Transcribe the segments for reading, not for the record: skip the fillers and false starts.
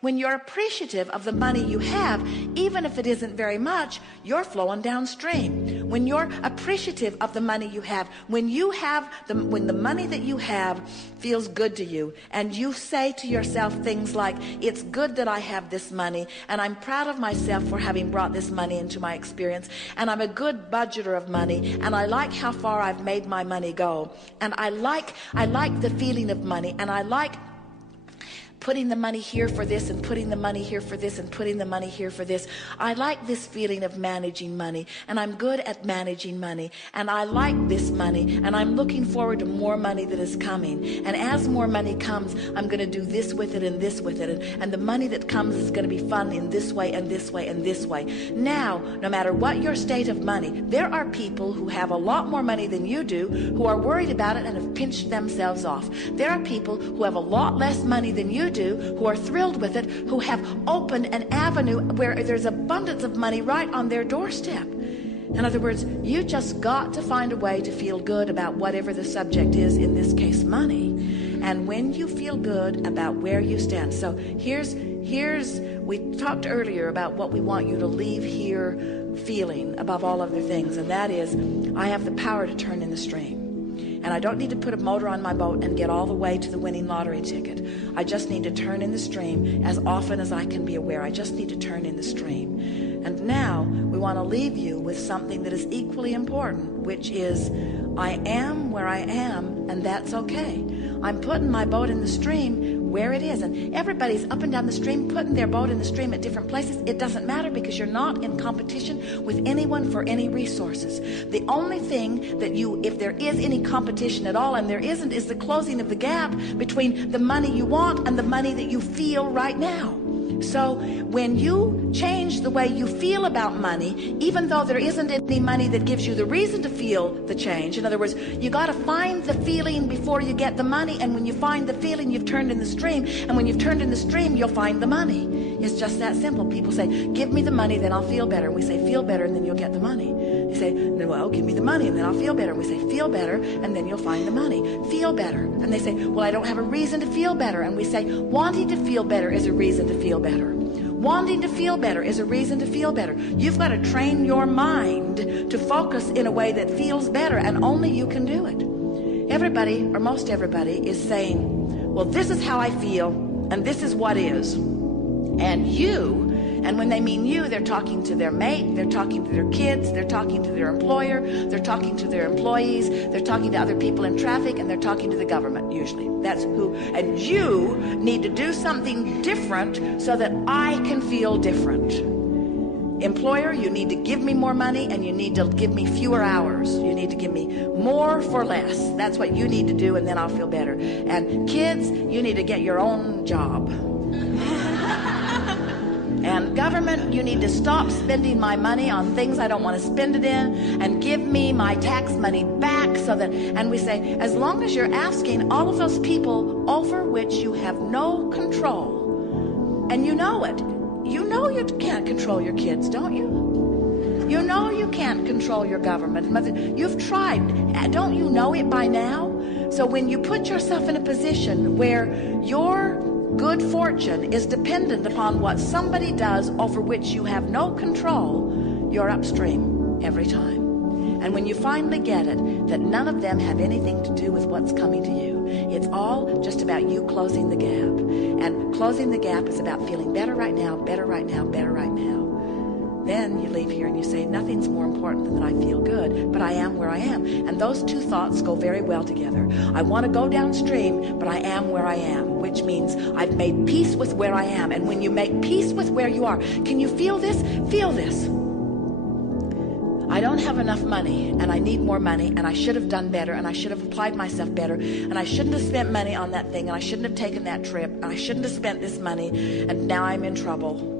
When you're appreciative of the money you have, even if it isn't very much, you're flowing downstream. When you're appreciative of the money you have, when the money that you have feels good to you, and you say to yourself things like, it's good that I have this money, and I'm proud of myself for having brought this money into my experience, and I'm a good budgeter of money, and I like how far I've made my money go, and I like the feeling of money, and I like putting the money here for this and putting the money here for this and putting the money here for this. I like this feeling of managing money, and I'm good at managing money, and I like this money, and I'm looking forward to more money that is coming. And as more money comes, I'm going to do this with it and this with it, and the money that comes is going to be fun in this way and this way and this way. Now, no matter what your state of money, there are people who have a lot more money than you do who are worried about it and have pinched themselves off. There are people who have a lot less money than you do who are thrilled with it, who have opened an avenue where there's abundance of money right on their doorstep. In other words, you just got to find a way to feel good about whatever the subject is, in this case money. And when you feel good about where you stand, so here's we talked earlier about what we want you to leave here feeling above all other things, and that is, I have the power to turn in the stream. And I don't need to put a motor on my boat and get all the way to the winning lottery ticket. I just need to turn in the stream as often as I can be aware. I just need to turn in the stream. And now we want to leave you with something that is equally important, which is, I am where I am, and that's okay. I'm putting my boat in the stream where it is. And everybody's up and down the stream, putting their boat in the stream at different places. It doesn't matter, because you're not in competition with anyone for any resources. The only thing that if there is any competition at all, and there isn't, is the closing of the gap between the money you want and the money that you feel right now. So when you change the way you feel about money, even though there isn't any money that gives you the reason to feel the change, in other words, you got to find the feeling before you get the money, and when you find the feeling, you've turned in the stream, and when you've turned in the stream, you'll find the money. It's just that simple. People say, give me the money, then I'll feel better. And we say, feel better, and then you'll get the money. They say, well, give me the money, and then I'll feel better. And we say, feel better, and then you'll find the money. Feel better. And they say, well, I don't have a reason to feel better. And we say, wanting to feel better is a reason to feel better. Wanting to feel better is a reason to feel better. You've got to train your mind to focus in a way that feels better, and only you can do it. Everybody, or most everybody, is saying, well, this is how I feel, and this is what is. And when they mean you, they're talking to their mate, they're talking to their kids, they're talking to their employer, they're talking to their employees, they're talking to other people in traffic, and they're talking to the government, usually. That's who. And you need to do something different so that I can feel different. Employer, you need to give me more money, and you need to give me fewer hours. You need to give me more for less. That's what you need to do, and then I'll feel better. And kids, you need to get your own job. And government, you need to stop spending my money on things I don't want to spend it in, and give me my tax money back so that, and we say, as long as you're asking all of those people over which you have no control, and you know it, you know you can't control your kids, don't you? You know you can't control your government. You've tried. Don't you know it by now? So when you put yourself in a position where your good fortune is dependent upon what somebody does over which you have no control, you're upstream every time. And when you finally get it, that none of them have anything to do with what's coming to you, it's all just about you closing the gap. And closing the gap is about feeling better right now, better right now, better right now. Then you leave here and you say, nothing's more important than that I feel good, but I am where I am. And those two thoughts go very well together. I want to go downstream, but I am where I am, which means I've made peace with where I am. And when you make peace with where you are, can you feel this? Feel this. I don't have enough money, and I need more money, and I should have done better, and I should have applied myself better, and I shouldn't have spent money on that thing, and I shouldn't have taken that trip, and I shouldn't have spent this money, and now I'm in trouble.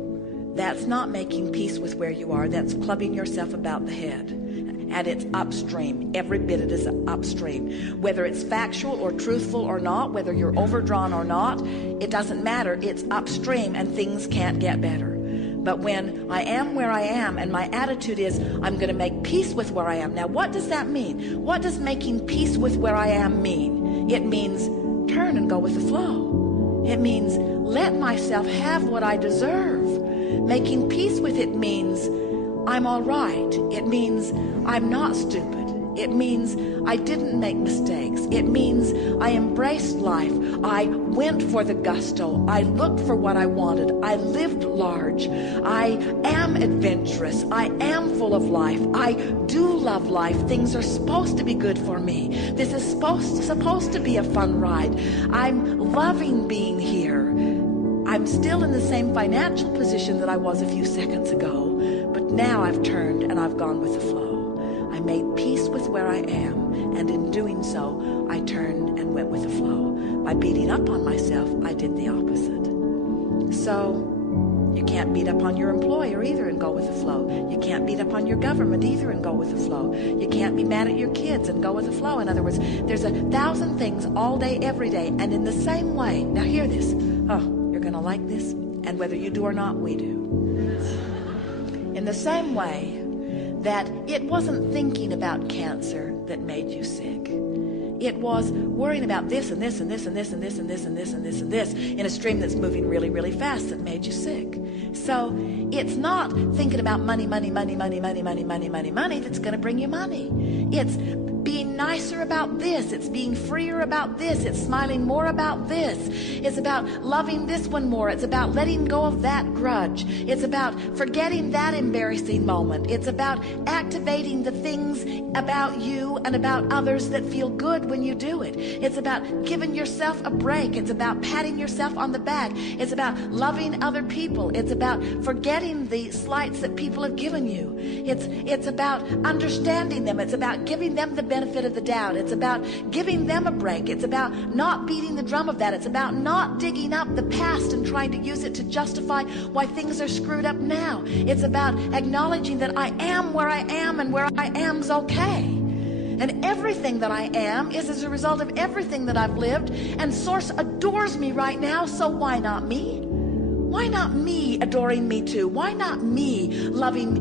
That's not making peace with where you are. That's clubbing yourself about the head. And it's upstream. Every bit it is upstream. Whether it's factual or truthful or not, whether you're overdrawn or not, it doesn't matter. It's upstream, and things can't get better. But when I am where I am, and my attitude is, I'm going to make peace with where I am. Now, what does that mean? What does making peace with where I am mean? It means turn and go with the flow. It means let myself have what I deserve. Making peace with it means I'm all right. It means I'm not stupid. It means I didn't make mistakes. It means I embraced life. I went for the gusto. I looked for what I wanted. I lived large. I am adventurous. I am full of life. I do love life. Things are supposed to be good for me. This is supposed to be a fun ride. I'm loving being here. I'm still in the same financial position that I was a few seconds ago, but now I've turned and I've gone with the flow. I made peace with where I am, and in doing so, I turned and went with the flow. By beating up on myself, I did the opposite. So, you can't beat up on your employer either and go with the flow. You can't beat up on your government either and go with the flow. You can't be mad at your kids and go with the flow. In other words, there's 1,000 things all day, every day, and in the same way, now hear this. Oh, you're going to like this, and whether you do or not, we do. In the same way, that it wasn't thinking about cancer that made you sick. It was worrying about this and this and this and this and this and this and this and this and this in a stream that's moving really, really fast that made you sick. So it's not thinking about money that's going to bring you money. It's being nicer about this. It's being freer about this. It's smiling more about this. It's about loving this one more. It's about letting go of that grudge. It's about forgetting that embarrassing moment. It's about activating the things about you and about others that feel good when you do it. It's about giving yourself a break. It's about patting yourself on the back. It's about loving other people. It's about forgetting the slights that people have given you. It's about understanding them. It's about giving them the benefit of the doubt. It's about giving them a break. It's about not beating the drum of that. It's about not digging up the past and trying to use it to justify why things are screwed up now. It's about acknowledging that I am where I am, and where I am's okay. And everything that I am is as a result of everything that I've lived, and Source adores me right now, so why not me? Why not me adoring me too? Why not me loving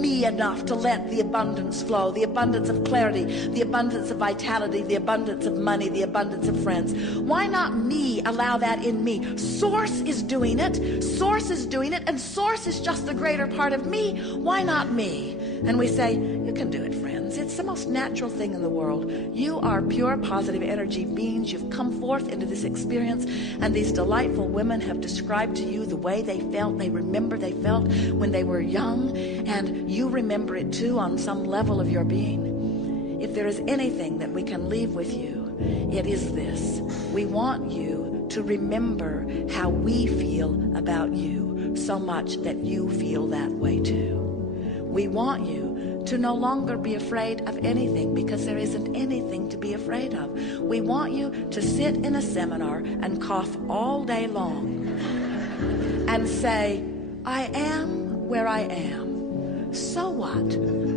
me enough to let the abundance flow, the abundance of clarity, the abundance of vitality, the abundance of money, the abundance of friends? Why not me allow that in me? Source is doing it. Source is doing it, and Source is just the greater part of me. Why not me? And we say, you can do it, friends. It's the most natural thing in the world. You are pure positive energy beings. You've come forth into this experience, and these delightful women have described to you the way they felt. They remember they felt when they were young, and you remember it too on some level of your being. If there is anything that we can leave with you, it is this. We want you to remember how we feel about you so much that you feel that way too. We want you to no longer be afraid of anything, because there isn't anything to be afraid of. We want you to sit in a seminar and cough all day long and say, I am where I am. So what?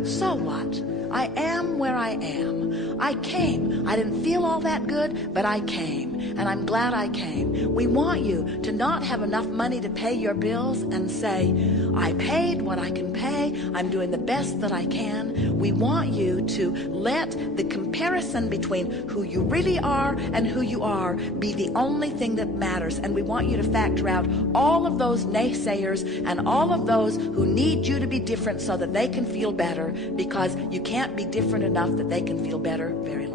So what? I am where I am. I came. I didn't feel all that good, but I came, and I'm glad I came. We want you to not have enough money to pay your bills and say, I paid what I can pay. I'm doing the best that I can. We want you to let the comparison between who you really are and who you are be the only thing that matters. And we want you to factor out all of those naysayers and all of those who need you to be different so that they can feel better, because you can't be different enough that they can feel better very long.